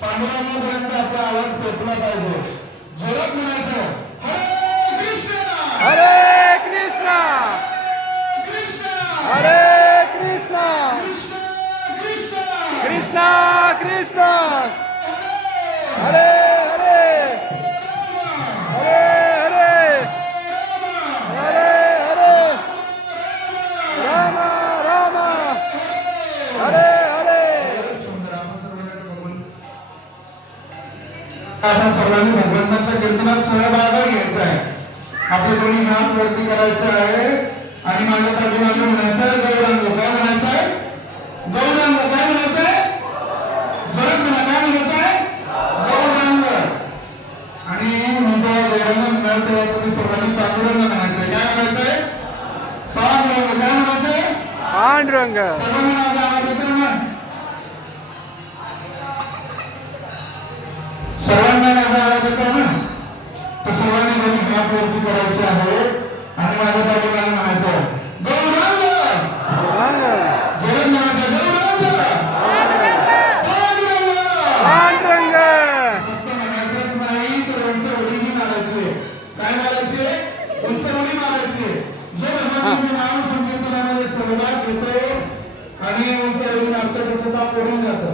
पांडुरंगापर्यंत आपला आवाज पोहोचला पाहिजे. जोरात म्हणायचं हरे कृष्णा हरे कृष्णा कृष्णा कृष्णा हरे हरे हरे हरे हरे हरे राम राम हरे हरे. आपण सर्वांनी भगवंताच्या कीर्तनात सहभाग घ्यायचा आहे. आपले दोन्ही हात वरती करायचे आहे आणि माझ्या पाठीमागे म्हणायचं आहे गौरांग. काय म्हणायचं आहे? गौरांग. काय म्हणायचं आहे? जोरात म्हणा. काय म्हणायचं आहे? गौरांग. आणि म्हणजे गौरांग म्हणाल तेव्हा तुम्ही सर्वांनी पांडुरंग म्हणायचं. काय म्हणायचं आहे? पांडुरंग. काय म्हणायचं आहे? पांडुरंग. सर्वांनी माझा आवाज येतो ना? सर्वांना माझा आवाज येतो ना? तर सर्वांनी दोन्ही हात वरती करायचे आहे आणि माझ्या पाठीमागे म्हणायचं आहे गौरांग. जोरात म्हणायचं गौरांग. पांडुरंग. फक्त म्हणायचंच नाही तर उंच उडी मारायची. काय मारायचे? उंच उडी मारायची. जो भगवंताच्या नाम संकीर्तनामध्ये सहभाग घेतो आणि उंच उडी मारतो त्याचं नाव उडून जातं.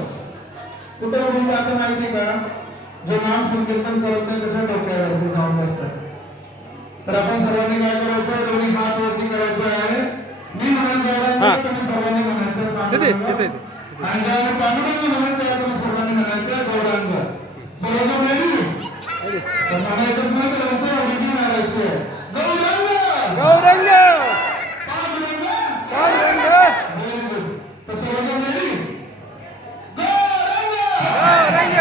कुठे उडून जातं माहिती का? जो नाम संकीर्तन करत नाही त्याच्या डोक्यावरती जाऊन बसतात. तर आपण सर्वांनी काय करायचं? दोन्ही हात वरती करायचं आहे. मी म्हणून गौरांग, तुम्ही सर्वांनी म्हणायचं पांडुरंग. आणि जेव्हा मी पांडुरंग म्हणून तेव्हा तुम्ही सर्वांनी म्हणायचं गौरांग. सर्वजण रेडी? तर म्हणायचंच नाही तर उंच उडी मारायची. गौरांग गौरंग. पांडुरंग पांडुरंग. Very good. तर सर्वजण रेडी? गौरांग गौरंग.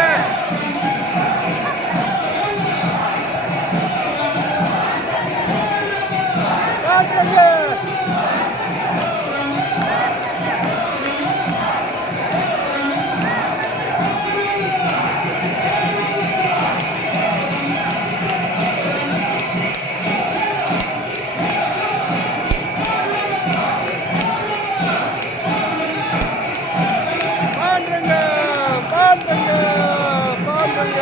पांडुरंग पांडुरंग पांडुरंग.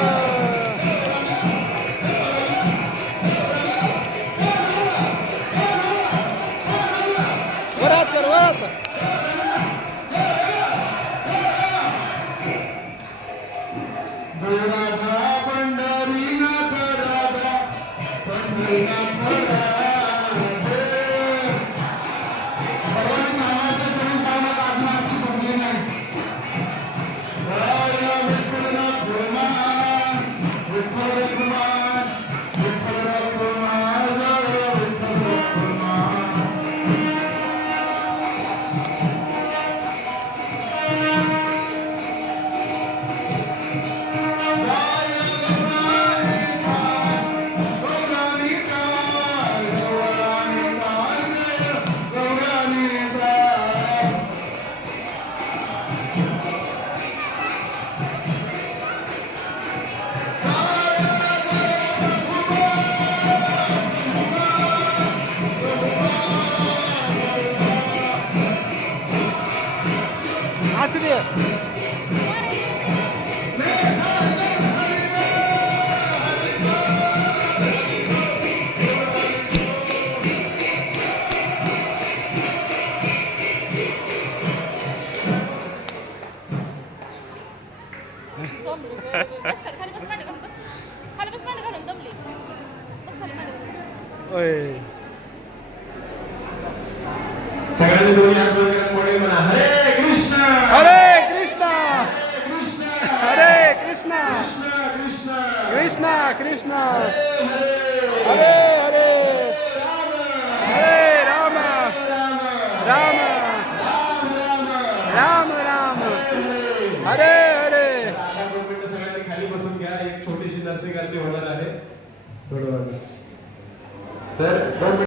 वरात कर वरात. राधा पंढरीनाथ राधा पंढरीनाथ राधे. सर्वांनी नामाचं तरी कामात आत्माची समजली नाही. जय विठ्ठलनाथ हनुमान विठ्ठल हनुमान विठ्ठल हनुमान जय विठ्ठल हनुमान. असू दे. सगळ्यांनी दोन्ही हात वर करून म्हणा हरे कृष्ण हरे कृष्णा कृष्ण कृष्णा कृष्णा हरे हरे हरे राम राम राम राम हरे हरे. आता 2 मिनिटं सगळ्यांनी खाली बसून घ्या. एक छोटीशी नरसिंग आरती होणार आहे थोडं. तर 2